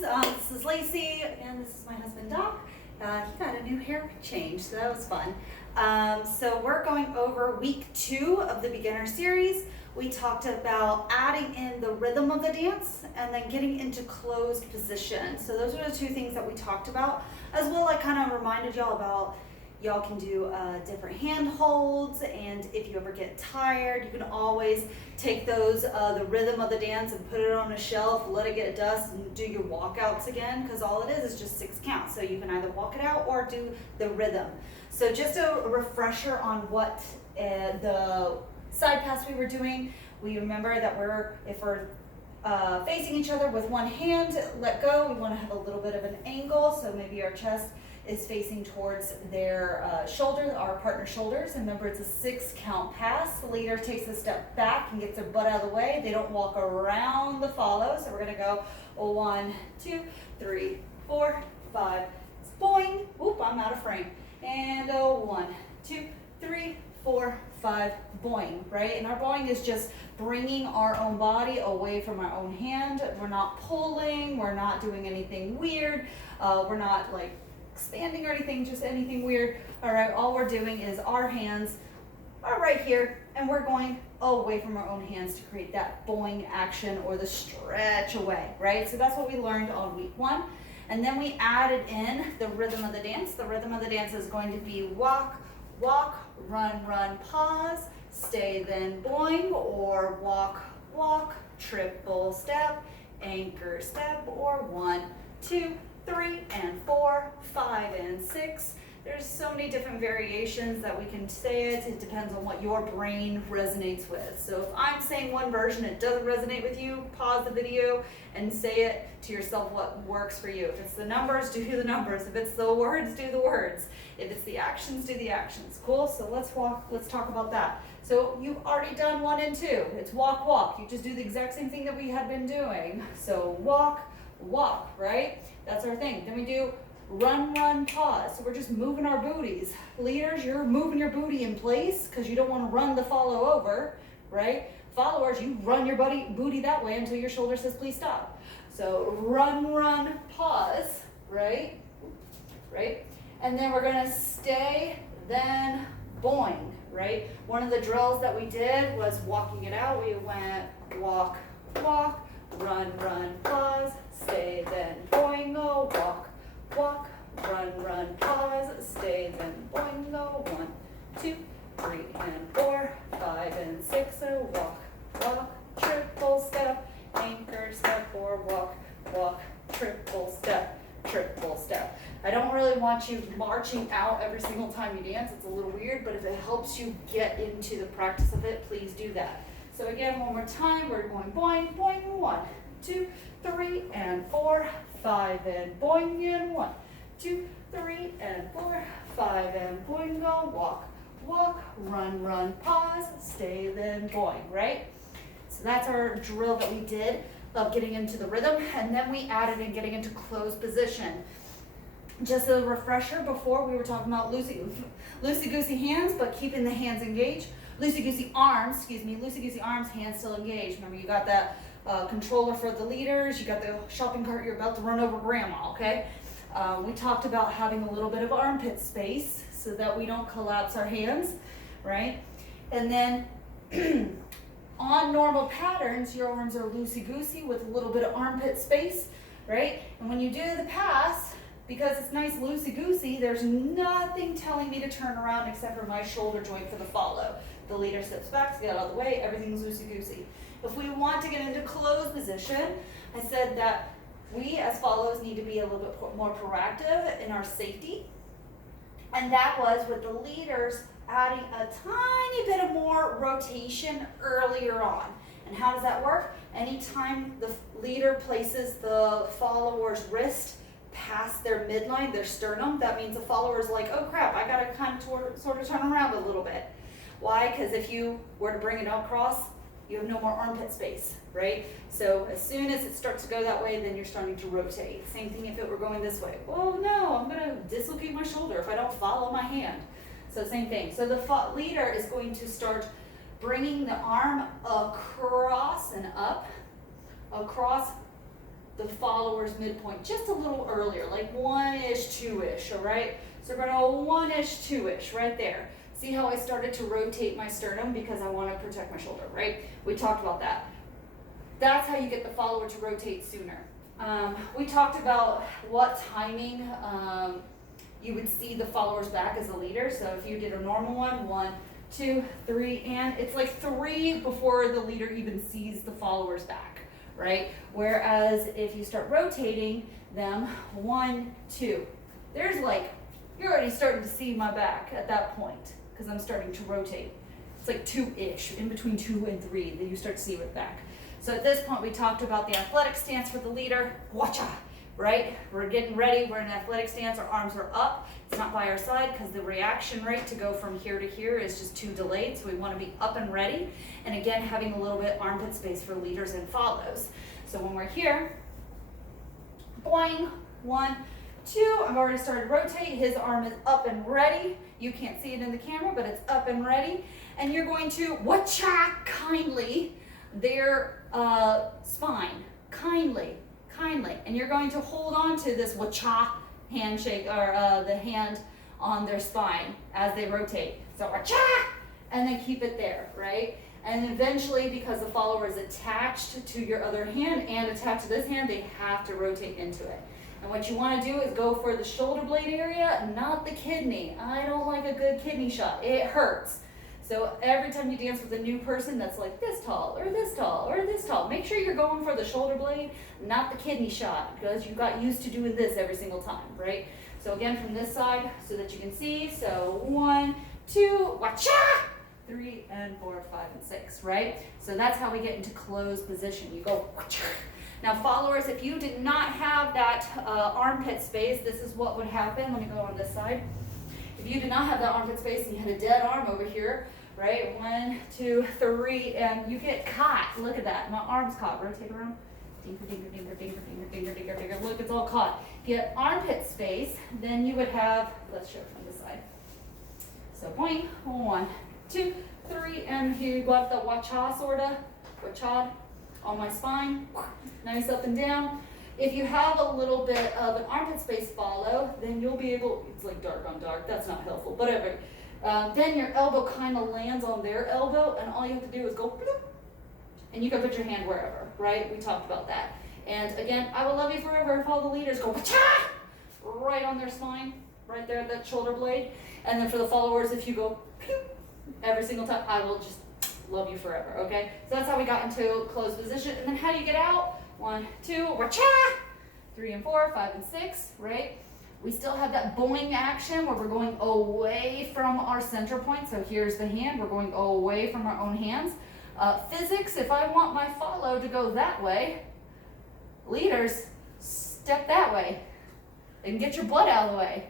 friends. This is Lacey, and this is my husband Doc. He got a new hair change, so that was fun. So we're going over week 2 of the beginner series. We talked about adding in the rhythm of the dance and then getting into closed position. So those are the 2 things that we talked about. As well, I kind of reminded y'all about y'all can do different hand holds, and if you ever get tired, you can always take those, the rhythm of the dance, and put it on a shelf, let it get dust, and do your walkouts again, because all it is just 6 counts. So you can either walk it out or do the rhythm. So just a refresher on what the side pass we were doing. We remember that if we're facing each other with one hand, let go. We want to have a little bit of an angle, so maybe our chest is facing towards their shoulders, our partner's shoulders. And remember, it's a 6 count pass. The leader takes a step back and gets their butt out of the way. They don't walk around the follow. So we're gonna go 1, 2, 3, 4, 5. Boing. Oop, I'm out of frame. And 1, 2, 3, 4, 5. Boing, right? And our boing is just bringing our own body away from our own hand. We're not pulling. We're not doing anything weird. We're not like expanding or anything, just anything weird. All right, all we're doing is our hands are right here, and we're going away from our own hands to create that boing action or the stretch away, right? So that's what we learned on week 1. And then we added in the rhythm of the dance. The rhythm of the dance is going to be walk, walk, run, run, pause, stay, then boing, or walk, walk, triple step, anchor step, or 1, 2, 3 and 4, 5 and 6. There's so many different variations that we can say it. It depends on what your brain resonates with. So if I'm saying one version, it doesn't resonate with you, pause the video and say it to yourself what works for you. If it's the numbers, do the numbers. If it's the words, do the words. If it's the actions, do the actions. Cool? So let's talk about that. So you've already done 1 and 2. It's walk, walk. You just do the exact same thing that we had been doing. So walk, walk, right? That's our thing. Then we do run, run, pause. So we're just moving our booties. Leaders, you're moving your booty in place because you don't want to run the follow over, right? Followers, you run your booty that way until your shoulder says, please stop. So run, run, pause, right? Right? And then we're going to stay, then boing, right? One of the drills that we did was walking it out. We went walk, walk, run, run, pause, stay, then boing, go, walk, walk, run, run, pause, stay, then boing, go, 1, 2, 3 and 4, 5 and 6, so walk, walk, triple step, anchor step, or walk, walk, triple step, triple step. I don't really want you marching out every single time you dance. It's a little weird, but if it helps you get into the practice of it, please do that. So again, one more time, we're going boing, boing, 1, 2, 3 and 4, 5 and boing, and 1, 2, 3 and 4, 5 and boing, go, walk, walk, run, run, pause, stay, then boing, right? So that's our drill that we did of getting into the rhythm, and then we added in getting into closed position. Just a refresher, before we were talking about loosey-goosey hands, but keeping the hands engaged. Loosey-goosey arms, loosey-goosey arms, hands still engaged. Remember, you got that controller for the leaders, you got the shopping cart, you're about to run over grandma, okay? We talked about having a little bit of armpit space so that we don't collapse our hands, right? And then on normal patterns, your arms are loosey-goosey with a little bit of armpit space, right? And when you do the pass, because it's nice loosey-goosey, there's nothing telling me to turn around except for my shoulder joint for the follow. The leader steps back to get out of the way, everything's loosey-goosey. If we want to get into closed position, I said that we as follows need to be a little bit more proactive in our safety. And that was with the leaders adding a tiny bit of more rotation earlier on. And how does that work? Anytime the leader places the follower's wrist past their midline, their sternum, that means the follower's like, oh crap, I gotta kind of sort of turn around a little bit. Why? Because if you were to bring it across, you have no more armpit space, right? So as soon as it starts to go that way, then you're starting to rotate. Same thing if it were going this way. Oh no, I'm gonna dislocate my shoulder if I don't follow my hand. So same thing. So the leader is going to start bringing the arm across and up, across the followers midpoint just a little earlier, like 1-ish, 2-ish, all right? So we're gonna go 1-ish, 2-ish, right there. See how I started to rotate my sternum because I want to protect my shoulder, right? We talked about that. That's how you get the follower to rotate sooner. We talked about what timing you would see the followers back as a leader. So if you did a normal one, 1, 2, 3, and it's like 3 before the leader even sees the followers back, right? Whereas if you start rotating them, 1, 2, there's like, you're already starting to see my back at that point because I'm starting to rotate. It's like 2-ish, in between 2 and 3, then you start to see it back. So at this point, we talked about the athletic stance for the leader, Wha-tchaaaaa, right? We're getting ready, we're in an athletic stance, our arms are up. It's not by our side because the reaction rate to go from here to here is just too delayed, so we want to be up and ready. And again, having a little bit armpit space for leaders and follows. So when we're here, boing, 1, 2, I've already started to rotate, his arm is up and ready. You can't see it in the camera, but it's up and ready. And you're going to Wha-tchaaaaa kindly their spine, kindly, and you're going to hold on to this Wha-tchaaaaa handshake, or the hand on their spine as they rotate. So Wha-tchaaaaa, and then keep it there, right? And eventually, because the follower is attached to your other hand and attached to this hand, they have to rotate into it. And what you want to do is go for the shoulder blade area, not the kidney. I don't like a good kidney shot. It hurts. So every time you dance with a new person that's like this tall or this tall or this tall, make sure you're going for the shoulder blade, not the kidney shot, because you got used to doing this every single time, right? So again, from this side so that you can see. So 1, 2, Wha-tchaaaaa, 3 and 4, 5 and 6, right? So that's how we get into closed position. You go Wha-tchaaaaa. Now followers, if you did not have that armpit space, this is what would happen. Let me go on this side. If you did not have that armpit space and you had a dead arm over here, right? 1, 2, 3, and you get caught. Look at that. My arm's caught. Rotate around. Dinker, dinker, dinker, dinker, dinker, dinker, dinker, dinker. Look, it's all caught. If you had armpit space, then you would have, let's show it from this side. So boing, 1, 2, 3, and here you got the Wha-tchaaaaa sorta. Wha-tchaaaaa on my spine. Nice up and down. If you have a little bit of an armpit space follow, then you'll be able, it's like dark on dark, that's not helpful, but anyway. Then your elbow kind of lands on their elbow, and all you have to do is go bloop, and you can put your hand wherever, right? We talked about that. And again, I will love you forever if all the leaders go Wha-tchaaaaa right on their spine, right there at that shoulder blade. And then for the followers, if you go pew every single time, I will just love you forever, okay? So that's how we got into closed position. And then how do you get out? 1, 2, Wha-tchaaaaa, 3 and 4, 5 and 6, right? We still have that boing action where we're going away from our center point. So here's the hand, we're going away from our own hands. Physics, if I want my follow to go that way, leaders, step that way and get your butt out of the way.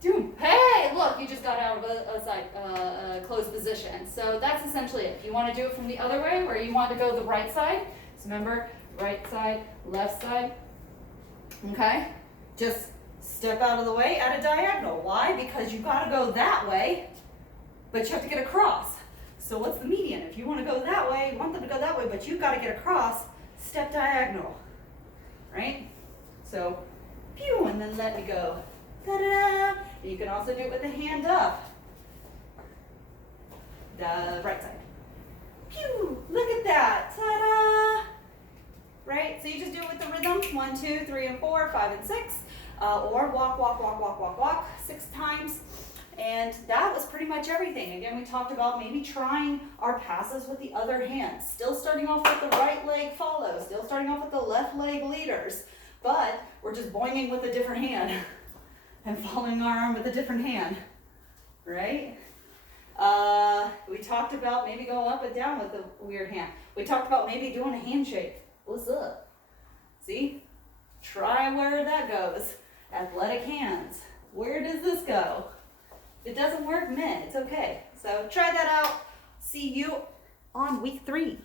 Dude, hey, look, you just got out of a side closed position. So that's essentially it. If you want to do it from the other way, where you want to go the right side, so remember, right side, left side, okay? Just step out of the way at a diagonal. Why? Because you got to go that way, but you have to get across. So what's the median? If you want to go that way, you want them to go that way, but you got to get across, step diagonal, right? So, pew, and then let me go. Ta-da! And you can also do it with the hand up. The right side. Pew! Look at that. Ta-da! Right? So you just do it with the rhythm. 1, 2, 3, and 4, 5, and 6. Or walk, walk, walk, walk, walk, walk 6 times. And that was pretty much everything. Again, we talked about maybe trying our passes with the other hand. Still starting off with the right leg follow. Still starting off with the left leg leaders. But we're just boinging with a different hand. And following our arm with a different hand. Right? We talked about maybe go up and down with the weird hand. We talked about maybe doing a handshake. What's up? See? Try where that goes. Athletic hands. Where does this go? If it doesn't work, meh, it's okay. So try that out. See you on week 3.